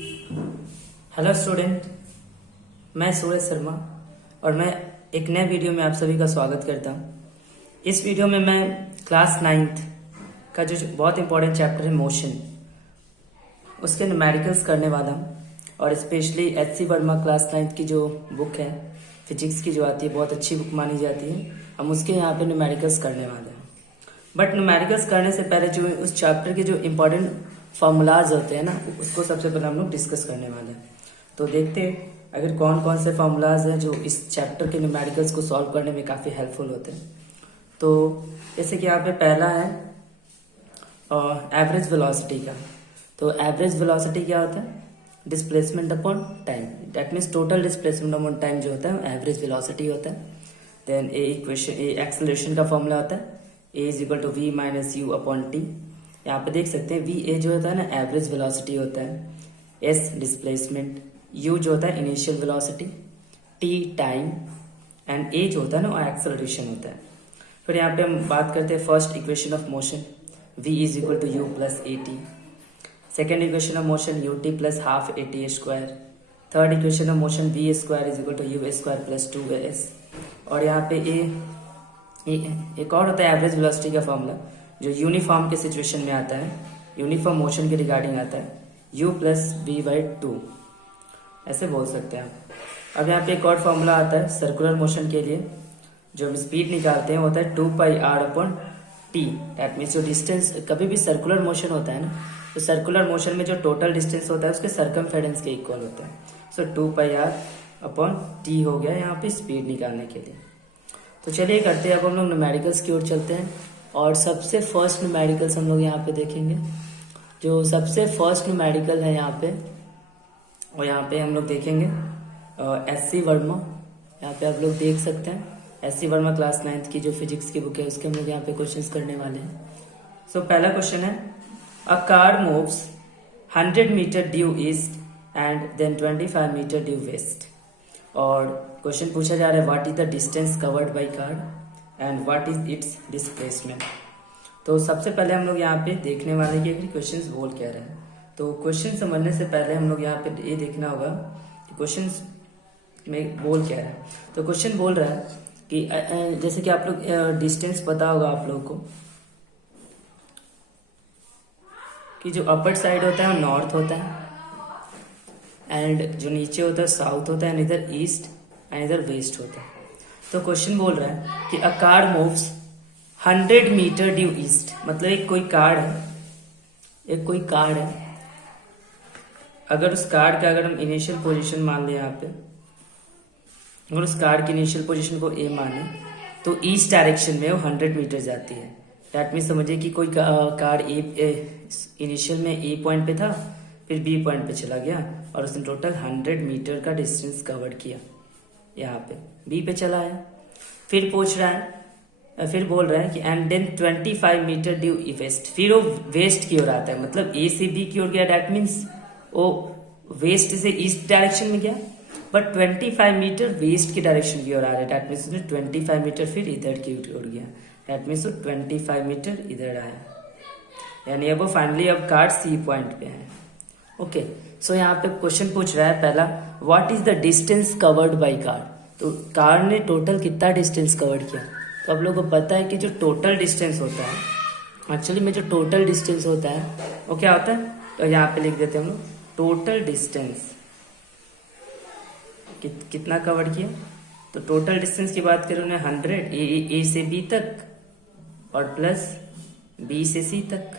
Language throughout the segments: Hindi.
हेलो स्टूडेंट, मैं सूरज शर्मा और मैं एक नए वीडियो में आप सभी का स्वागत करता हूँ। इस वीडियो में मैं क्लास 9th का जो बहुत इंपॉर्टेंट चैप्टर है मोशन, उसके न्यूमेरिकल्स करने वाला हूँ। और स्पेशली एच.सी. वर्मा क्लास 9th की जो बुक है फिजिक्स की जो आती है, बहुत अच्छी बुक मानी जाती है। हम उसके यहाँ पे न्यूमेरिकल्स करने वाले हैं। बट न्यूमेरिकल्स करने से पहले जो उस चैप्टर के जो इम्पोर्टेंट फार्मूलाज होते हैं ना, उसको सबसे पहले हम लोग डिस्कस करने वाले हैं। तो देखते हैं अगर कौन कौन से फार्मूलाज हैं जो इस चैप्टर के न्यूमेरिकल्स को सॉल्व करने में काफ़ी हेल्पफुल होते हैं। तो जैसे कि यहाँ पे पहला है एवरेज वेलोसिटी का। तो एवरेज वेलोसिटी क्या होता है? Displacement upon time. That means total displacement upon time जो होता है एवरेज वेलोसिटी होता है। देन एक्सेलरेशन का फॉर्मूला होता है a is equal to v minus u upon t. यहाँ पे देख सकते हैं वी ए जो होता है ना एवरेज वेलोसिटी होता है, एस डिस्प्लेसमेंट, यू जो होता है initial velocity, t time and a जो होता है ना वो एक्सेलरेशन होता है। फिर यहाँ पे हम बात करते हैं first equation of motion, v is equal to u plus a t. Second equation of motion u t plus half a t square. Third equation of motion v square is equal to u square plus 2s। और यहाँ पे एक और होता है एवरेज वेलोसिटी का फॉर्मूला जो यूनिफॉर्म के सिचुएशन में आता है, यूनिफॉर्म मोशन के रिगार्डिंग आता है, u प्लस वी बाई 2, ऐसे बोल सकते हैं आप। अब यहाँ पे एक और फॉर्मूला आता है सर्कुलर मोशन के लिए, जो हम स्पीड निकालते हैं होता है 2πr upon T. That means जो डिस्टेंस कभी भी सर्कुलर मोशन होता है ना, तो सर्कुलर मोशन में जो टोटल डिस्टेंस होता है उसके सर्कमफेरेंस के इक्वल होता है। सो 2πr अपॉन टी हो गया यहाँ पे स्पीड निकालने के लिए। तो चलिए करते हैं, अब हम लोग न्यूमेरिकल्स की ओर चलते हैं। और सबसे फर्स्ट न्यूमेरिकल्स हम लोग यहाँ पे देखेंगे। जो सबसे फर्स्ट न्यूमेरिकल है यहाँ पे, और यहाँ पे हम लोग देखेंगे एच.सी. वर्मा। यहाँ पे आप लोग देख सकते हैं एच.सी. वर्मा क्लास 9th की जो फिजिक्स की बुक है उसके हम लोग यहाँ पे क्वेश्चंस करने वाले हैं। सो पहला क्वेश्चन है a car moves 100 metre due east and then 25 metre due west. और क्वेश्चन पूछा जा रहा है what is the distance covered by car and what is its displacement. तो सबसे पहले हम लोग यहाँ पे देखने वाले कि क्वेश्चंस बोल क्या रहे हैं। तो क्वेश्चन समझने से पहले हम लोग यहाँ पे ये देखना होगा कि क्वेश्चन में बोल क्या रहा है। तो क्वेश्चन बोल रहा है कि जैसे कि आप लोग डिस्टेंस पता होगा आप लोग को कि जो अपर साइड होता है वो नॉर्थ होता है एंड जो नीचे होता है साउथ होता है, इधर ईस्ट एंड इधर वेस्ट होता है। तो क्वेश्चन बोल रहा है कि a car moves 100 metre due east, मतलब एक कोई कार है, अगर उस कार का अगर हम इनिशियल पोजीशन मान लें यहाँ पे, अगर उस कार की इनिशियल पोजीशन को ए माने तो ईस्ट डायरेक्शन में वो 100 मीटर जाती है। दैट मीन समझिए कि कोई कार इनिशियल में ए पॉइंट पे था, फिर बी पॉइंट पे चला गया और उसने टोटल 100 मीटर का डिस्टेंस कवर किया, यहाँ पे बी पे चला आया। फिर पूछ रहा है, फिर बोल रहा है कि and then 25 metre due west, फिर वो वेस्ट की ओर आता है, मतलब ए से बी की ओर गया। दैट मीन्स वो वेस्ट से ईस्ट डायरेक्शन में गया, बट 25 मीटर वेस्ट की डायरेक्शन की ओर आ रहा है। दैट मीन्स 25 मीटर फिर इधर की ओर गया। दैट मीन्स 25 मीटर इधर आया, यानी अब फाइनली अब कार सी पॉइंट पे है। ओके, सो यहाँ पे क्वेश्चन पूछ रहा है पहला what is the distance covered by car. तो कार ने टोटल कितना डिस्टेंस कवर किया। तो आप लोगों को पता है कि जो टोटल डिस्टेंस होता है, एक्चुअली में जो टोटल डिस्टेंस होता है वो क्या होता है, तो यहाँ पे लिख देते हैं हम लोग टोटल डिस्टेंस कितना कवर किया। तो टोटल डिस्टेंस की बात करें उन्हें 100 ए से बी तक और प्लस बी से सी तक।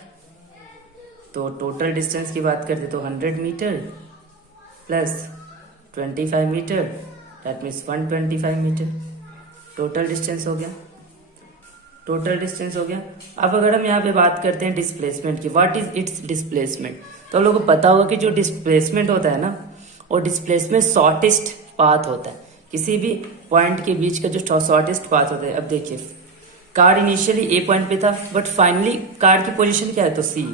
तो टोटल डिस्टेंस की बात करते तो 100 metre plus 25 metre, that means 125 metre total distance हो गया। अब अगर हम यहाँ पे बात करते हैं डिस्प्लेसमेंट की, व्हाट इज इट्स डिस्प्लेसमेंट। तो हम लोग को पता होगा कि जो डिस्प्लेसमेंट होता है ना, वो डिस्प्लेसमेंट शॉर्टेस्ट पाथ होता है, किसी भी पॉइंट के बीच का जो शॉर्टेस्ट पाथ होता है। अब देखिए कार इनिशियली ए पॉइंट पे था, बट फाइनली कार की पोजीशन क्या है, तो सी।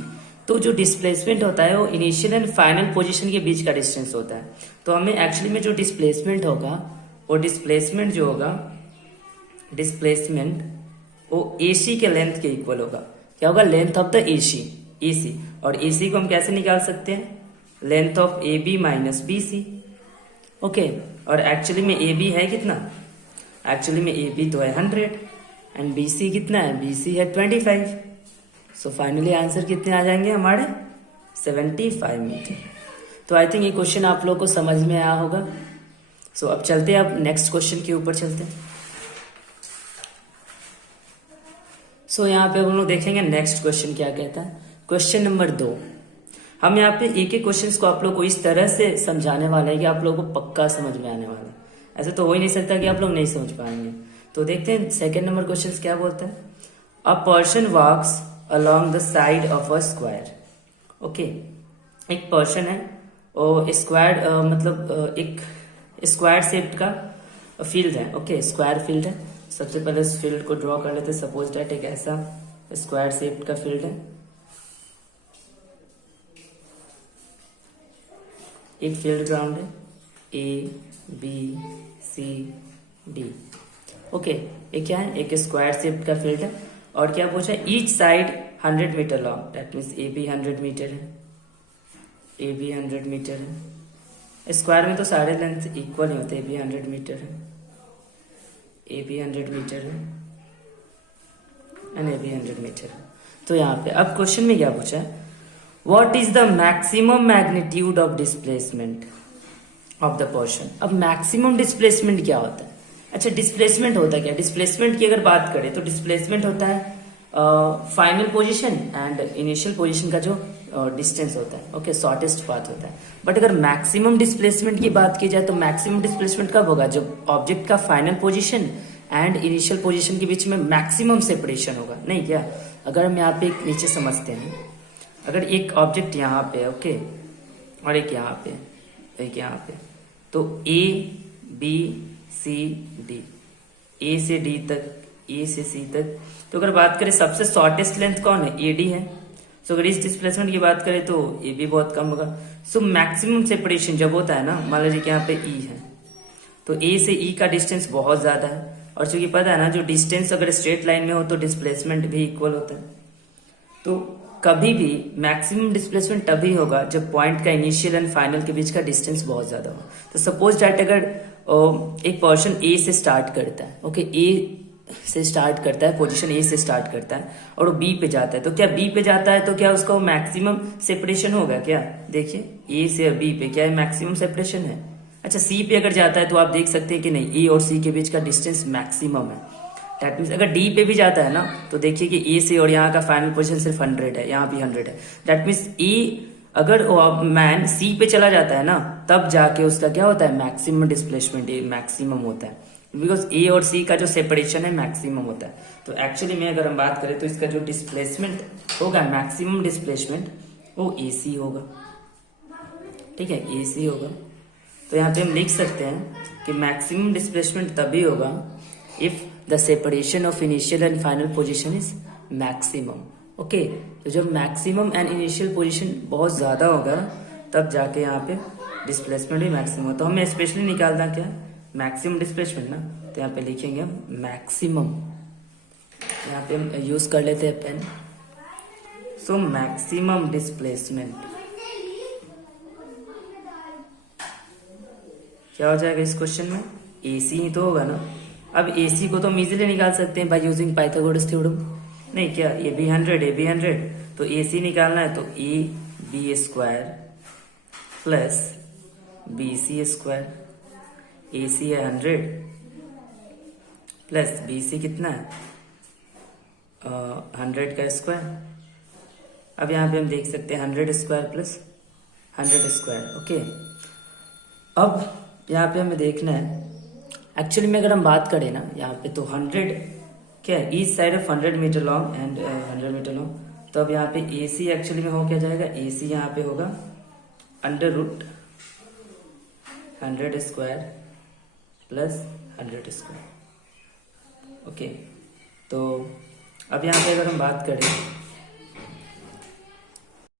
तो जो डिस्प्लेसमेंट होता है वो इनिशियल एंड फाइनल पोजीशन के बीच का डिस्टेंस होता है। तो हमें एक्चुअली में जो डिस्प्लेसमेंट होगा वो डिस्प्लेसमेंट वो AC के लेंथ के इक्वल होगा। क्या होगा, लेंथ ऑफ द AC। और AC को हम कैसे निकाल सकते हैं, length of A B minus B C. Okay, और एक्चुअली में ए बी है कितना, एक्चुअली में ए बी तो है 100 एंड बी सी कितना है, बी सी है 25। सो फाइनली आंसर कितने आ जाएंगे हमारे 75 मीटर। तो आई थिंक ये क्वेश्चन आप लोग को समझ में आया होगा। सो अब चलते हैं, अब नेक्स्ट क्वेश्चन के ऊपर चलते हैं। सो यहाँ पे हम लोग देखेंगे नेक्स्ट क्वेश्चन क्या कहता है। क्वेश्चन नंबर 2, हम यहाँ पे एक एक क्वेश्चन को आप लोग को इस तरह से समझाने वाले हैं कि आप लोगों को पक्का समझ में आने वाला है। ऐसे तो हो ही नहीं सकता कि आप लोग नहीं समझ पाएंगे। तो देखते हैं सेकंड नंबर क्वेश्चन क्या बोलता है। A person walks along the side of a square. Okay, एक पर्सन है और स्क्वायर मतलब एक स्क्वायर शेप्ड का फील्ड है। ओके, स्क्वायर फील्ड है। सबसे पहले इस फील्ड को ड्रॉ कर लेते हैं। सपोज डेट एक ऐसा स्क्वायर शेप्ड का फील्ड है, एक फील्ड ग्राउंड है A B C D. Okay, ये क्या है, एक स्क्वायर शेप्ड का फील्ड है और क्या पूछा है, each side 100 metre long. That means A B 100 metre है, ए बी 100 मीटर है। स्क्वायर में तो सारे लेंथ इक्वल ही होते हैं। ए बी 100 मीटर है, ए बी 100 मीटर है एंड ए बी 100 मीटर है। तो यहाँ पे अब क्वेश्चन में क्या पूछा है, what is the maximum magnitude of displacement of the person. अब मैक्सिमम डिस्प्लेसमेंट क्या होता है। अच्छा, डिस्प्लेसमेंट होता है क्या, डिस्प्लेसमेंट की अगर बात करें तो डिस्प्लेसमेंट होता है final position and initial position का जो डिस्टेंस होता है। ओके, शॉर्टेस्ट पाथ होता है। बट अगर मैक्सिमम डिस्प्लेसमेंट की बात की जाए तो मैक्सिमम डिस्प्लेसमेंट कब होगा, जब ऑब्जेक्ट का final position and initial position के बीच में मैक्सिमम सेपरेशन होगा। नहीं क्या, अगर हम यहाँ पे एक नीचे समझते हैं, अगर एक ऑब्जेक्ट यहाँ पे है, ओके, और एक यहाँ पे, एक यहाँ पे, तो ए बी सी डी, ए से डी तक, ए से सी तक। तो अगर बात करें सबसे शॉर्टेस्ट लेंथ कौन है, ए डी है। सो अगर इस डिस्प्लेसमेंट की बात करें तो ए भी बहुत कम होगा। सो मैक्सिमम सेपरेशन जब होता है ना, मान लीजिए कि यहाँ पे ई है, तो ए से ई का डिस्टेंस बहुत ज्यादा है। और चूंकि पता है ना, जो डिस्टेंस अगर स्ट्रेट लाइन में हो तो डिस्प्लेसमेंट भी इक्वल होता है। तो कभी भी मैक्सिमम डिस्प्लेसमेंट तभी होगा जब पॉइंट का इनिशियल एंड फाइनल के बीच का डिस्टेंस बहुत ज्यादा हो। तो सपोज दैट अगर एक पर्सन ए से स्टार्ट करता है, ओके, ए से स्टार्ट करता है, पोजीशन ए से स्टार्ट करता है और वो बी पे जाता है, तो क्या बी पे जाता है तो क्या उसका वो मैक्सिमम सेपरेशन होगा क्या, देखिए ए से बी पे क्या है, मैक्सिमम सेपरेशन है। अच्छा, सी पे अगर जाता है तो आप देख सकते हैं कि नहीं, ए और सी के बीच का डिस्टेंस मैक्सिमम है। दैट मीन्स अगर डी पे भी जाता है ना तो देखिए कि ए से और यहाँ का फाइनल पोजीशन सिर्फ 100 है, यहाँ भी 100 है। दैट मीन्स ए अगर मैन सी पे चला जाता है ना, तब जाके उसका क्या होता है, मैक्सिमम डिस्प्लेसमेंट मैक्सिमम होता है, बिकॉज ए और सी का जो सेपरेशन है मैक्सिमम होता है। तो एक्चुअली में अगर हम बात करें तो इसका जो डिस्प्लेसमेंट होगा, मैक्सिमम डिस्प्लेसमेंट, वो ए सी होगा। ठीक है, ए सी होगा। तो यहाँ पे हम लिख सकते हैं कि मैक्सिमम डिस्प्लेसमेंट तभी होगा if the separation of initial and final position is maximum. Okay, तो जब मैक्सिमम एंड इनिशियल पोजीशन बहुत ज्यादा होगा तब जाके यहाँ पे डिस्प्लेसमेंट भी मैक्सिमम होगा। तो हमें स्पेशली निकालना क्या, मैक्सिमम डिस्प्लेसमेंट ना, तो यहाँ पे लिखेंगे हम मैक्सिमम। यहाँ पे हम यूज कर लेते हैं पेन। सो मैक्सिमम डिस्प्लेसमेंट क्या हो जाएगा इस क्वेश्चन में, एसी ही तो होगा ना। अब एसी को तो हम इजीली निकाल सकते हैं बाय यूजिंग पाइथागोरस थ्योरम। नहीं क्या, ए बी 100, ए बी 100, तो एसी निकालना है तो A B square plus B C square. A C है 100 प्लस बी सी कितना है 100 का स्क्वायर। अब यहाँ पे हम देख सकते हैं 100 स्क्वायर प्लस 100 स्क्वायर। ओके, अब यहाँ पे हमें देखना है, एक्चुअली में अगर हम बात करें ना यहाँ पे तो 100 क्या है, each side of 100 metre long and 100 metre long. तो अब यहाँ पे ए सी एक्चुअली में हो क्या जाएगा, ए सी यहाँ पे होगा under root 100 square plus 100 square. Okay, तो अब यहाँ पे अगर हम बात करें